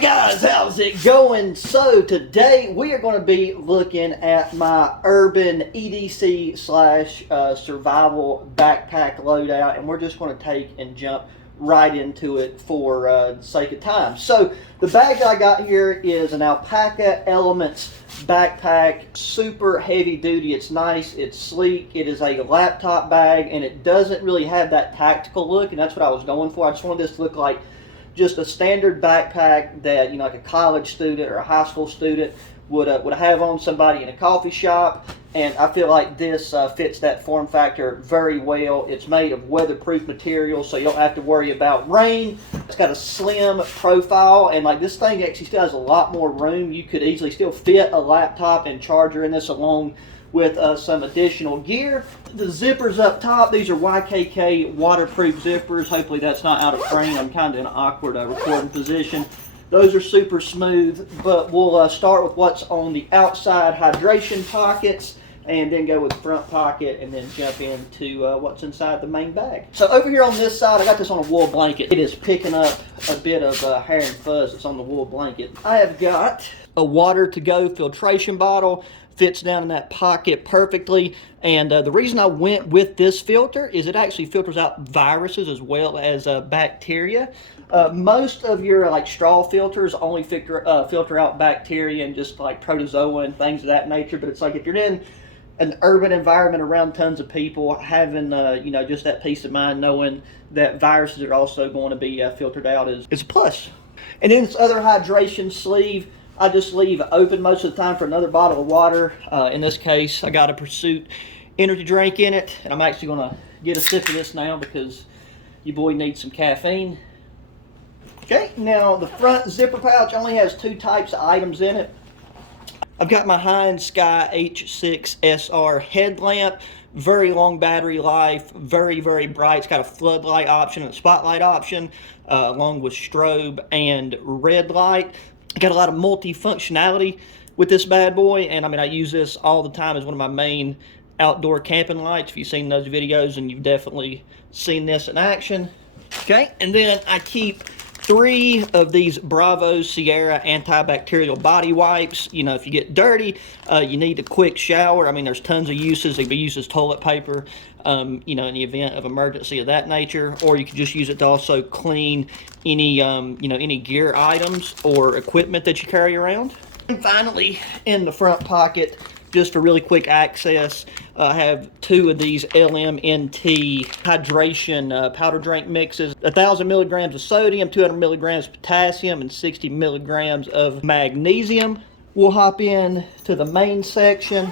Hey guys, how's it going? So today we are going to be looking at my urban EDC slash survival backpack loadout, and we're just going to take and jump right into it for the sake of time. So the bag that I got here is an Alpaca Elements backpack, super heavy duty. It's nice, it's sleek, it is a laptop bag, and it doesn't really have that tactical look, and that's what I was going for. I just wanted this to look like just a standard backpack that, you know, like a college student or a high school student would have on somebody in a coffee shop. And I feel like this fits that form factor very well. It's made of weatherproof material, so you don't have to worry about rain. It's got a slim profile, and like this thing actually still has a lot more room. You could easily still fit a laptop and charger in this along with some additional gear. The zippers up top, these are YKK waterproof zippers. Hopefully that's not out of frame. I'm kind of in an awkward recording position. Those are super smooth, but we'll start with what's on the outside hydration pockets, and then go with the front pocket, and then jump into what's inside the main bag. So over here on this side, I got this on a wool blanket. It is picking up a bit of hair and fuzz that's on the wool blanket. I have got a water to go filtration bottle. Fits down in that pocket perfectly, and the reason I went with this filter is it actually filters out viruses as well as bacteria. Most of your like straw filters only filter out bacteria and just like protozoa and things of that nature, but it's like if you're in an urban environment around tons of people, having you know, just that peace of mind knowing that viruses are also going to be filtered out is a plus. And then this other hydration sleeve, I just leave open most of the time for another bottle of water. In this case, I got a Pursuit energy drink in it, and I'm actually going to get a sip of this now because your boy needs some caffeine. Okay, now the front zipper pouch only has two types of items in it. I've got my Heinz Sky H6 SR headlamp. Very long battery life, very, very bright. It's got a floodlight option and a spotlight option, along with strobe and red light. Got a lot of multi-functionality with this bad boy, and I mean, I use this all the time as one of my main outdoor camping lights. If you've seen those videos, and you've definitely seen this in action. Okay, and then I keep 3 of these Bravo Sierra antibacterial body wipes. You know, if you get dirty, you need a quick shower. I mean, there's tons of uses. They can be used as toilet paper, you know, in the event of emergency of that nature, or you can just use it to also clean any, you know, any gear items or equipment that you carry around. And finally, in the front pocket, just for really quick access, I have 2 of these LMNT hydration powder drink mixes. 1,000 milligrams of sodium, 200 milligrams of potassium, and 60 milligrams of magnesium. We'll hop in to the main section.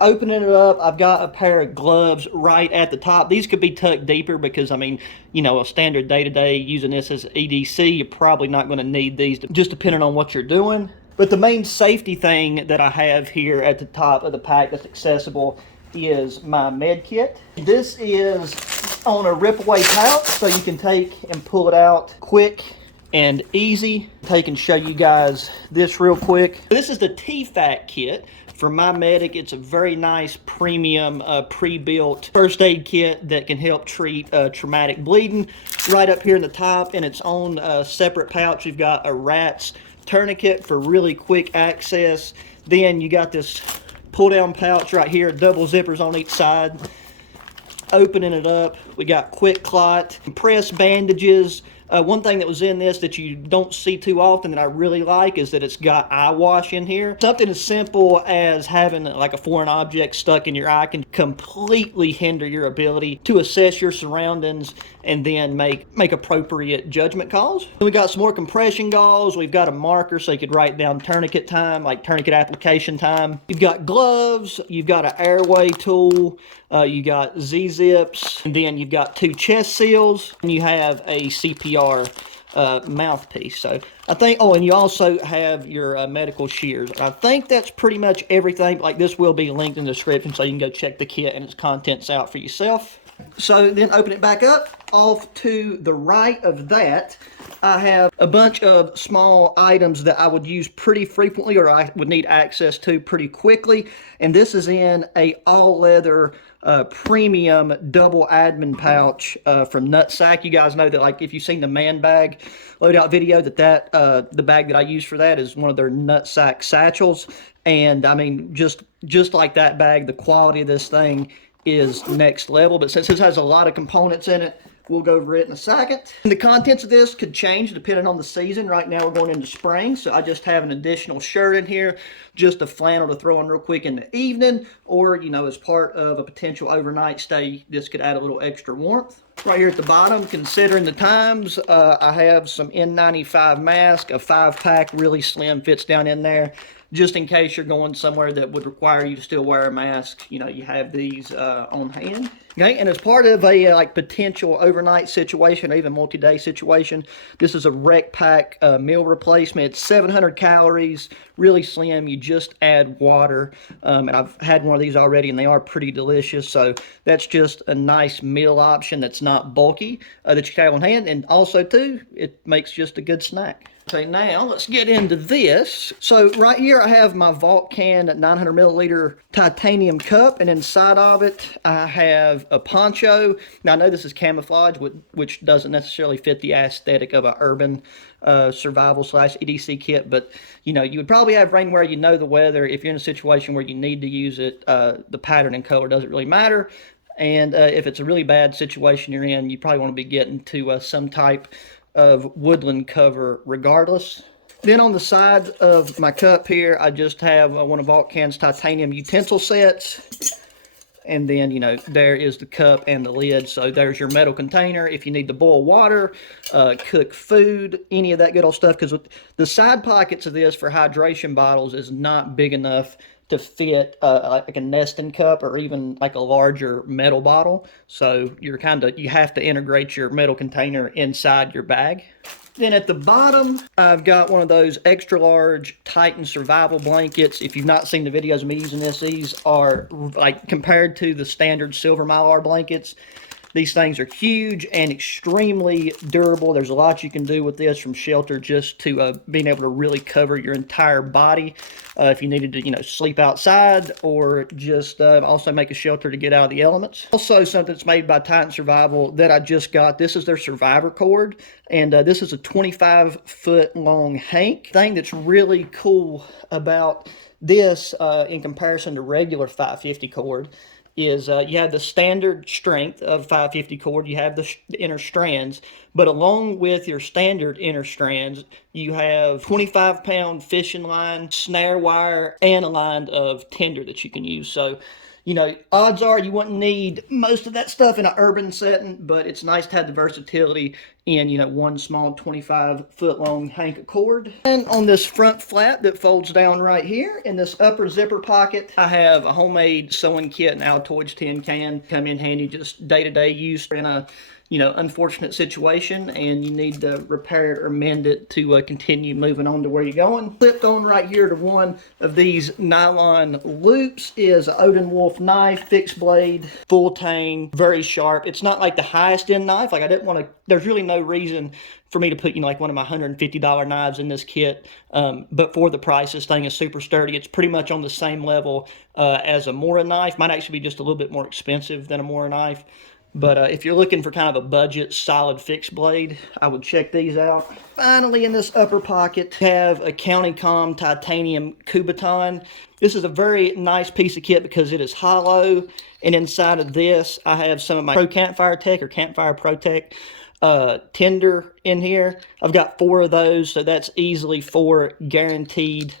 Opening it up, I've got a pair of gloves right at the top. These could be tucked deeper because, I mean, you know, a standard day-to-day using this as EDC, you're probably not going to need these, just depending on what you're doing. But the main safety thing that I have here at the top of the pack that's accessible is my med kit. This is on a rip-away pouch, so you can take and pull it out quick and easy. Take and show you guys this real quick. This is the TFAC kit for my medic. It's a very nice premium pre-built first aid kit that can help treat traumatic bleeding. Right up here in the top, in its own separate pouch, you've got a RATS tourniquet for really quick access. Then you got this pull down pouch right here, double zippers on each side. Opening it up, we got quick clot, compressed bandages. One thing that was in this that you don't see too often that I really like is that it's got eye wash in here. Something as simple as having like a foreign object stuck in your eye can completely hinder your ability to assess your surroundings and then make appropriate judgment calls. We got some more compression gauze. We've got a marker so you could write down tourniquet time, like tourniquet application time. You've got gloves, you've got an airway tool, you got Z-zips, and then you've got 2 chest seals, and you have a CPR mouthpiece. So I think, oh, and you also have your medical shears. I think that's pretty much everything. Like, this will be linked in the description so you can go check the kit and its contents out for yourself. So then open it back up. Off to the right of that, I have a bunch of small items that I would use pretty frequently, or I would need access to pretty quickly. And this is in a all leather premium double admin pouch from Nutsack. You guys know that, like, if you've seen the man bag loadout video, that the bag that I use for that is one of their Nutsack satchels. And I mean, just like that bag, the quality of this thing is next level. But since this has a lot of components in it, we'll go over it in a second. And the contents of this could change depending on the season. Right now we're going into spring, so I just have an additional shirt in here, just a flannel to throw on real quick in the evening, or, you know, as part of a potential overnight stay, this could add a little extra warmth. Right here at the bottom, considering the times, I have some N95 mask, a 5-pack, really slim, fits down in there. Just in case you're going somewhere that would require you to still wear a mask, you know, you have these on hand. Okay, and as part of a like potential overnight situation or even multi-day situation, this is a Rec Pack meal replacement. It's 700 calories, really slim. You just add water, and I've had one of these already, and they are pretty delicious. So that's just a nice meal option that's not bulky, that you can have on hand, and also too, it makes just a good snack. Okay, now let's get into this. So right here I have my Vault Can 900 milliliter titanium cup, and inside of it I have a poncho. Now I know this is camouflage, which doesn't necessarily fit the aesthetic of an urban survival / EDC kit, but you know, you would probably have rainwear. You know the weather. If you're in a situation where you need to use it, the pattern and color doesn't really matter. And if it's a really bad situation you're in, you probably want to be getting to some type of woodland cover regardless. Then on the side of my cup here, I just have one of Vault Can's titanium utensil sets. And then, you know, there is the cup and the lid. So there's your metal container if you need to boil water, cook food, any of that good old stuff. Because the side pockets of this for hydration bottles is not big enough to fit like a nesting cup or even like a larger metal bottle. So you have to integrate your metal container inside your bag. Then at the bottom, I've got one of those extra large Titan survival blankets. If you've not seen the videos of me using this, these are, like, compared to the standard Silver Mylar blankets, these things are huge and extremely durable. There's a lot you can do with this, from shelter just to being able to really cover your entire body if you needed to, you know, sleep outside, or just also make a shelter to get out of the elements. Also, something that's made by Titan Survival that I just got. This is their Survivor cord, and this is a 25-foot long hank. Thing that's really cool about this in comparison to regular 550 cord is you have the standard strength of 550 cord, you have the inner strands, but along with your standard inner strands, you have 25-pound fishing line, snare wire, and a line of tinder that you can use. So, you know, odds are you wouldn't need most of that stuff in an urban setting, but it's nice to have the versatility in, you know, one small 25-foot long hank of cord. And on this front flap that folds down right here, in this upper zipper pocket, I have a homemade sewing kit and Altoids tin can. Come in handy just day-to-day use in a, you know, unfortunate situation and you need to repair it or mend it to continue moving on to where you're going. Clipped on right here to one of these nylon loops is an Odin Wolf knife, fixed blade, full tang, very sharp. It's not like the highest end knife. Like, I didn't want to, there's really no reason for me to put, you know, like one of my $150 knives in this kit, but for the price, this thing is super sturdy. It's pretty much on the same level as a Mora knife. Might actually be just a little bit more expensive than a Mora knife. But if you're looking for kind of a budget, solid fixed blade, I would check these out. Finally, in this upper pocket, we have a County-Com titanium Kubaton. This is a very nice piece of kit because it is hollow. And inside of this, I have some of my Pro Campfire Tech or Campfire Pro Tech tinder in here. I've got 4 of those, so that's easily 4 guaranteed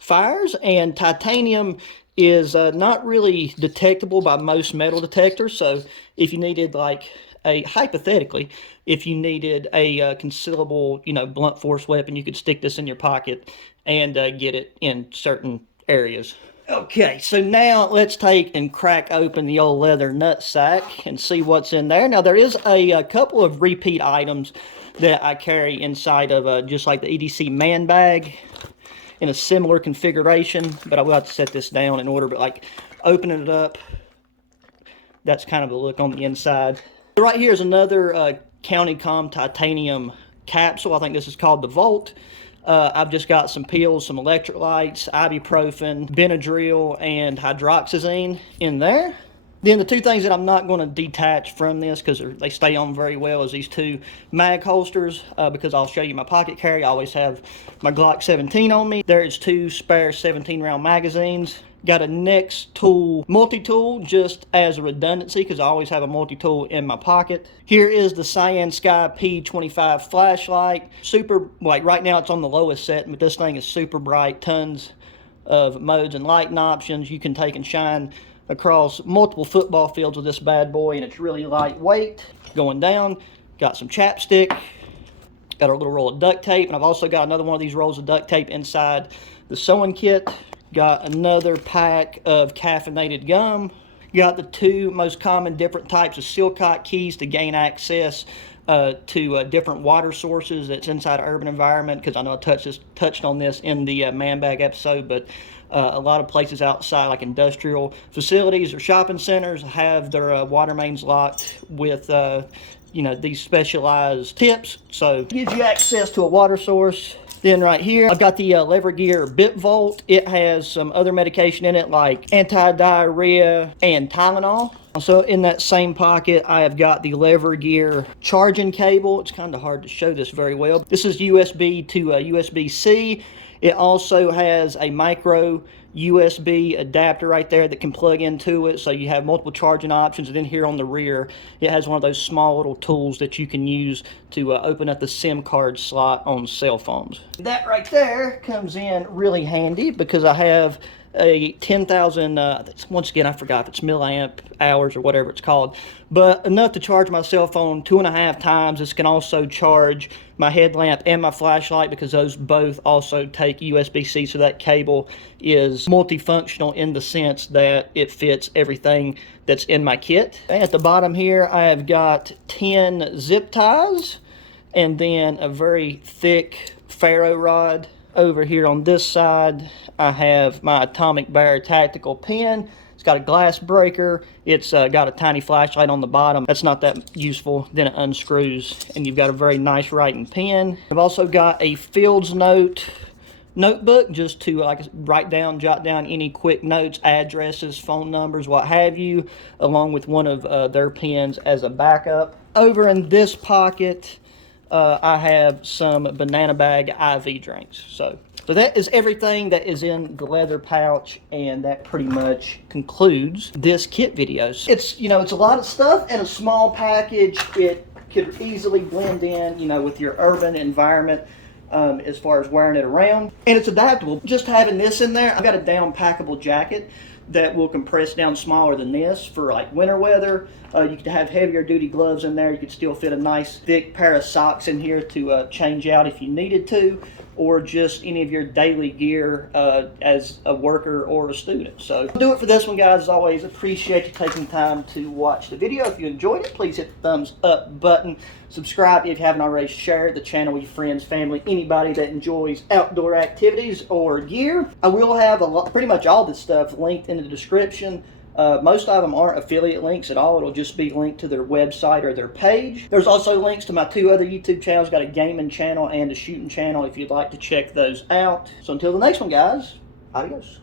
fires. And titanium is not really detectable by most metal detectors. So if you needed, like, hypothetically, if you needed a concealable, you know, blunt force weapon, you could stick this in your pocket and get it in certain areas. Okay, so now let's take and crack open the old leather nut sack and see what's in there. Now, there is a couple of repeat items that I carry inside of just like the EDC man bag in a similar configuration, but I will have to set this down in order. But like opening it up, that's kind of the look on the inside. Right here is another County-Com titanium capsule. I think this is called the Volt. I've just got some pills, some electrolytes, ibuprofen, Benadryl, and hydroxyzine in there. Then the two things that I'm not going to detach from this because they stay on very well is these two mag holsters, because I'll show you my pocket carry. I always have my Glock 17 on me. There's two spare 17 round magazines. Got a Next Tool multi-tool just as a redundancy because I always have a multi-tool in my pocket. Here is the Cyan Sky P25 flashlight. Super, like right now it's on the lowest setting, but this thing is super bright. Tons of modes and lighting options. You can take and shine across multiple football fields with this bad boy, and it's really lightweight. Going down, got some chapstick, got a little roll of duct tape, and I've also got another one of these rolls of duct tape inside the sewing kit. Got another pack of caffeinated gum. Got the two most common different types of Silcock keys to gain access to different water sources that's inside an urban environment, because I know I touched on this in the man bag episode, but a lot of places outside, like industrial facilities or shopping centers, have their water mains locked with you know, these specialized tips, so it gives you access to a water source. Then right here, I've got the Lever Gear Bit Volt. It has some other medication in it like anti-diarrhea and Tylenol. Also in that same pocket, I have got the Lever Gear charging cable. It's kind of hard to show this very well. This is USB to USB-C. It also has a micro USB adapter right there that can plug into it, so you have multiple charging options. And then here on the rear, it has one of those small little tools that you can use to open up the SIM card slot on cell phones. That right there comes in really handy because I have a 10,000, once again, I forgot if it's milliamp hours or whatever it's called, but enough to charge my cell phone 2.5 times. This can also charge my headlamp and my flashlight because those both also take USB-C, so that cable is multifunctional in the sense that it fits everything that's in my kit. And at the bottom here, I have got 10 zip ties and then a very thick ferro rod. Over here on this side, I have my Atomic Bear tactical pen. It's got a glass breaker. It's got a tiny flashlight on the bottom. That's not that useful. Then it unscrews, and you've got a very nice writing pen. I've also got a Fields Note notebook just to jot down any quick notes, addresses, phone numbers, what have you, along with one of their pens as a backup. Over in this pocket, I have some Banana Bag IV drinks. So that is everything that is in the leather pouch, and that pretty much concludes this kit video. It's, you know, it's a lot of stuff in a small package. It could easily blend in, you know, with your urban environment as far as wearing it around. And it's adaptable. Just having this in there, I've got a down packable jacket that will compress down smaller than this for like winter weather. You could have heavier duty gloves in there. You could still fit a nice thick pair of socks in here to change out if you needed to, or just any of your daily gear as a worker or a student. So do it for this one, guys. As always, appreciate you taking time to watch the video. If you enjoyed it, please hit the thumbs up button. Subscribe if you haven't already. Share the channel with your friends, family, anybody that enjoys outdoor activities or gear. I will have pretty much all this stuff linked in the description. Most of them aren't affiliate links at all. It'll just be linked to their website or their page. There's also links to my two other YouTube channels. Got a gaming channel and a shooting channel if you'd like to check those out. So until the next one, guys, adios.